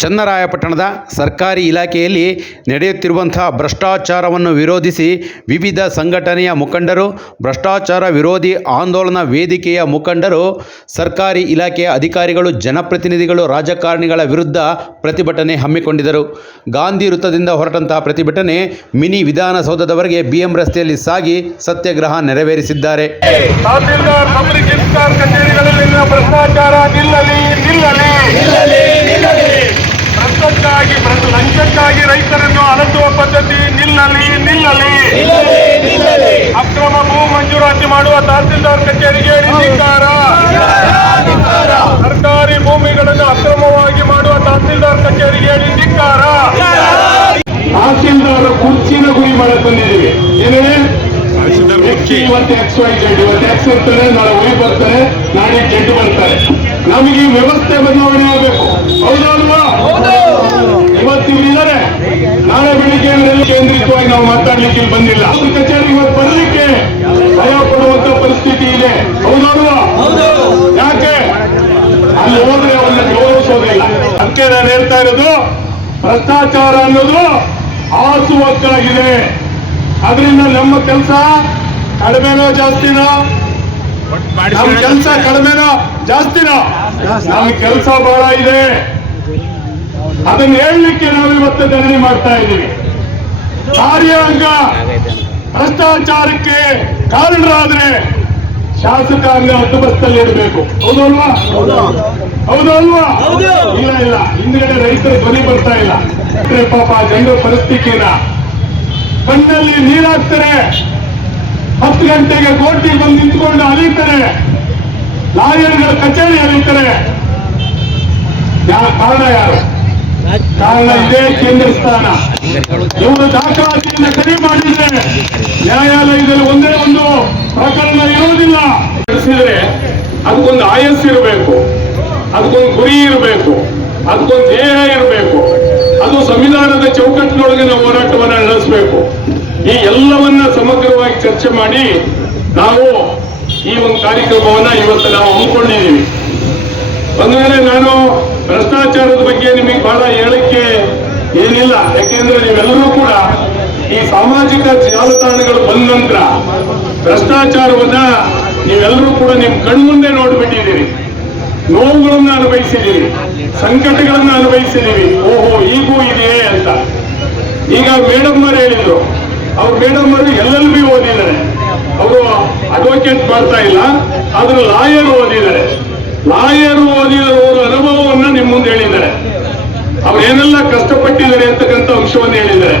ಚನ್ನರಾಯಪಟ್ಟಣದ ಸರ್ಕಾರಿ ಇಲಾಖೆಯಲ್ಲಿ ನಡೆಯುತ್ತಿರುವಂತಹ ಭ್ರಷ್ಟಾಚಾರವನ್ನು ವಿರೋಧಿಸಿ ವಿವಿಧ ಸಂಘಟನೆಯ ಮುಖಂಡರು, ಭ್ರಷ್ಟಾಚಾರ ವಿರೋಧಿ ಆಂದೋಲನ ವೇದಿಕೆಯ ಮುಖಂಡರು, ಸರ್ಕಾರಿ ಇಲಾಖೆಯ ಅಧಿಕಾರಿಗಳು, ಜನಪ್ರತಿನಿಧಿಗಳು, ರಾಜಕಾರಣಿಗಳ ವಿರುದ್ಧ ಪ್ರತಿಭಟನೆ ಹಮ್ಮಿಕೊಂಡಿದ್ದರು. ಗಾಂಧಿ ವೃತ್ತದಿಂದ ಹೊರಟಂತಹ ಪ್ರತಿಭಟನೆ ಮಿನಿ ವಿಧಾನಸೌಧದವರೆಗೆ ಬಿಎಂ ರಸ್ತೆಯಲ್ಲಿ ಸಾಗಿ ಸತ್ಯಾಗ್ರಹ ನೆರವೇರಿಸಿದ್ದಾರೆ. ಭ್ರಷ್ಟಾಚಾರ ನಿಲ್ಲಲಿ ನಿಲ್ಲಲಿ. ಭ್ರಷ್ಟ ಲಂಚಕ್ಕಾಗಿ ರೈತರನ್ನು ಅಲಸುವ ಪದ್ಧತಿ ನಿಲ್ಲಲಿ ನಿಲ್ಲಲಿ. ಅಕ್ರಮ ಭೂ ಮಂಜೂರಾತಿ ಮಾಡುವ ತಹಸೀಲ್ದಾರ್ ಕಚೇರಿಗೆ ಧಿಕ್ಕಾರ ಸರ್ಕಾರಿ ಭೂಮಿಗಳನ್ನು ಅಕ್ರಮವಾಗಿ ಮಾಡುವ ತಹಸೀಲ್ದಾರ್ ಕಚೇರಿಗೆ ಧಿಕ್ಕಾರ ತಹಸೀಲ್ದಾರ ಕುರ್ಚಿನ ಗುರಿ ಮಾಡಕ್ ಬಂದಿದ್ದೀವಿ ಏನೇ ಇವತ್ತು ಎಕ್ಸ್ ವೈ ಜೆಡ್ ಇವತ್ತು ಎಕ್ಸ್ ಇರ್ತಾರೆ ನಾಳೆ ವೈ ಬರ್ತಾರೆ ನಾಳೆ ಜೆಡ್ ಬರ್ತಾರೆ. ನಮಗೆ ಈ ವ್ಯವಸ್ಥೆ ಬದಲಾವಣೆ ಆಗಬೇಕು ಇವತ್ತು ಇದ್ದಾರೆ ನಾಳೆ ಬೆಳಿಗ್ಗೆ ಅವರೆಲ್ಲ ಕೇಂದ್ರಿತವಾಗಿ ನಾವು ಮಾತಾಡ್ಲಿಕ್ಕೆ ಬಂದಿಲ್ಲ. ಕಚೇರಿ ಇವತ್ತು ಬರಲಿಕ್ಕೆ ಭಯ ಪಡುವಂತ ಪರಿಸ್ಥಿತಿ ಇದೆ. ಹೌದಲ್ವಾ ಯಾಕೆ? ಅಲ್ಲಿ ಹೋದ್ರೆ ಅವನ್ನ ಗೌರವಿಸೋದಿಲ್ಲ. ಅದಕ್ಕೆ ನಾನು ಹೇಳ್ತಾ ಇರೋದು ಭ್ರಷ್ಟಾಚಾರ ಅನ್ನೋದು ಆಸುವಕ್ಕಾಗಿದೆ. ಅದರಿಂದ ನಮ್ಮ ಕೆಲಸ ಕಡಿಮೆನೋ ಜಾಸ್ತಿನೋ? ನಮ್ಮ ಕೆಲಸ ಕಡಿಮೆನೋ ಜಾಸ್ತಿನೋ? ನಮ್ಮ ಕೆಲಸ ಬಹಳ ಇದೆ. ಅದನ್ನ ಹೇಳಲಿಕ್ಕೆ ನಾವು ಇವತ್ತು ಧರಣಿ ಮಾಡ್ತಾ ಇದ್ದೀವಿ. ಕಾರ್ಯಾಂಗ ಭ್ರಷ್ಟಾಚಾರಕ್ಕೆ ಕಾರಣರಾದ್ರೆ ಶಾಸಕಾಂಗ ಇರಬೇಕು. ಹೌದಲ್ವಾ? ಹೌದಲ್ವಾ? ಇಲ್ಲ ಇಲ್ಲ. ಹಿಂದ್ಗಡೆ ರೈತರು ಧ್ವನಿ ಬರ್ತಾ ಇಲ್ಲ. ಅಂದ್ರೆ ಪಾಪ ಜನರ ಪರಿಸ್ಥಿತಿನ. ಕಣ್ಣಲ್ಲಿ ನೀರಾಕ್ತಾರೆ. ಹತ್ತು ಗಂಟೆಗೆ ಕೋರ್ಟಿಗೆ ಬಂದು ನಿಂತ್ಕೊಂಡು ಅಲೀತಾರೆ. ಲಾಯರ್ಗಳ ಕಚೇರಿ ಅಲೀತಾರೆ. ಯಾ- ಕಾರಣ ಯಾರು? ಕಾರಣ ಇದೇ ಕೇಂದ್ರ ಸ್ಥಾನ. ಇವರು ದಾಖಲಾತಿಯನ್ನ ಕಡಿಮೆ ಮಾಡಿದ್ರೆ ನ್ಯಾಯಾಲಯದಲ್ಲಿ ಒಂದೇ ಒಂದು ಪ್ರಕರಣ ಇರೋದಿಲ್ಲ ನಡೆಸಿದ್ರೆ ಅದಕ್ಕೊಂದು ಆಯಸ್ಸು ಇರಬೇಕು, ಅದಕ್ಕೊಂದು ಗುರಿ ಇರಬೇಕು, ಅದಕ್ಕೊಂದು ಧ್ಯೇಯ ಇರಬೇಕು. ಅದು ಸಂವಿಧಾನದ ಚೌಕಟ್ಟಿನೊಳಗೆ ನಾವು ಹೋರಾಟವನ್ನು ನಡೆಸಬೇಕು. ಈ ಎಲ್ಲವನ್ನ ಸಮಗ್ರವಾಗಿ ಚರ್ಚೆ ಮಾಡಿ ನಾವು ಈ ಒಂದು ಕಾರ್ಯಕ್ರಮವನ್ನ ಇವತ್ತು ನಾವು ಹಮ್ಮಿಕೊಂಡಿದ್ದೀವಿ. ಒಂದು ನಾನು ಭ್ರಷ್ಟಾಚಾರದ ಬಗ್ಗೆ ನಿಮಗೆ ಬಹಳ ಹೇಳಕ್ಕೆ ಏನಿಲ್ಲ, ಯಾಕೆಂದ್ರೆ ನೀವೆಲ್ಲರೂ ಕೂಡ ಈ ಸಾಮಾಜಿಕ ಜಾಲತಾಣಗಳು ಬಂದ ನಂತರ ಭ್ರಷ್ಟಾಚಾರವನ್ನ ನೀವೆಲ್ಲರೂ ಕೂಡ ನಿಮ್ ಕಣ್ಮುಂದೆ ನೋಡ್ಬಿಟ್ಟಿದ್ದೀರಿ. ನೋವುಗಳನ್ನ ಅನುಭವಿಸಿದ್ದೀರಿ, ಸಂಕಟಗಳನ್ನ ಅನುಭವಿಸಿದ್ದೀರಿ. ಓಹೋ ಈಗೂ ಇದೆಯೇ ಅಂತ. ಈಗ ಮೇಡಮ್ ಅವರು ಹೇಳಿದ್ರು, ಅವ್ರು ಮೇಡಮ್ ಅವರು ಬಿ ಓದಿದ್ದಾರೆ. ಅವರು ಅಡ್ವೊಕೇಟ್ ಮಾಡ್ತಾ ಇಲ್ಲ, ಆದ್ರೆ ಲಾಯರ್ ಓದಿದ್ದಾರೆ. ಲಾಯರ್ ಓದಿದವರ ಅಂಶವನ್ನು ಹೇಳಿದ್ದಾರೆ